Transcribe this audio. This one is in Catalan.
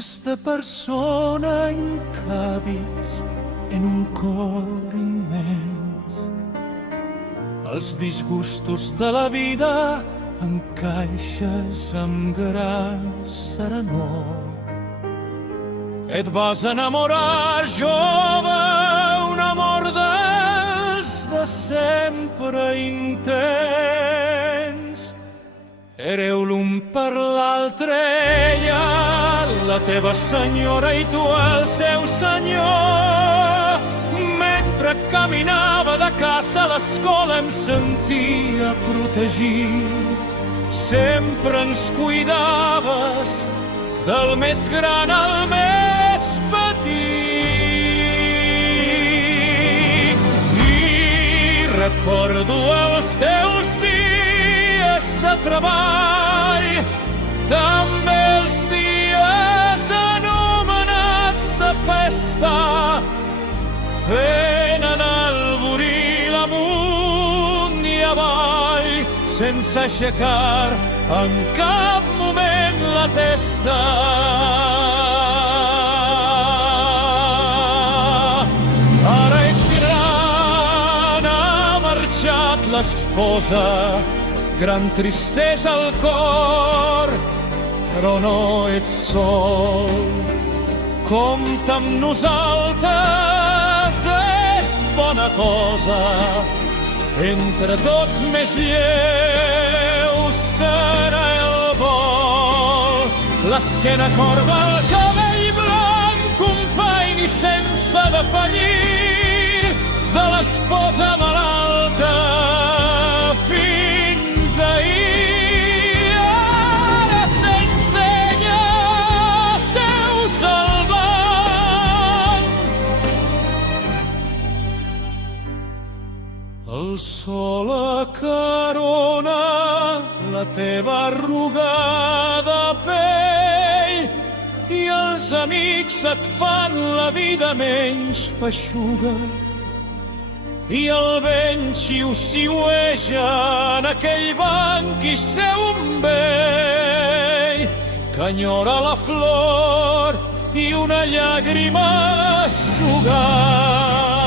miles de personas encabits en un cor immens. Els disgustos de la vida encaixes amb gran serenor. Et vas enamorar jove, un amor dels de sempre intens. Éreu l'un per l'altre, ella, la teva senyora, i tu el seu senyor. Mentre caminava de casa a l'escola em sentia protegit. Sempre ens cuidaves, del més gran al més petit. I recordo els teus dies de treball, també els dies anomenats de festa, fent anar el buril amunt i avall, sense aixecar en cap moment la testa. Ara ets gran, ha marxat l'esposa, gran tristesa al cor, però no ets sol. Compta amb nosaltres, és bona cosa, entre tots més lleu serà el vol. L'esquena corba, el cabell blanc, company i sense defallir, de l'esposa malalta fins ahir. Ara s'ensenya seu salvant. El sol acarona la teva arrugada pell i els amics et fan la vida menys feixuga. I el vent xiu-xiueja en aquell banc i seu un vell que enyora la flor i una llàgrima eixugar.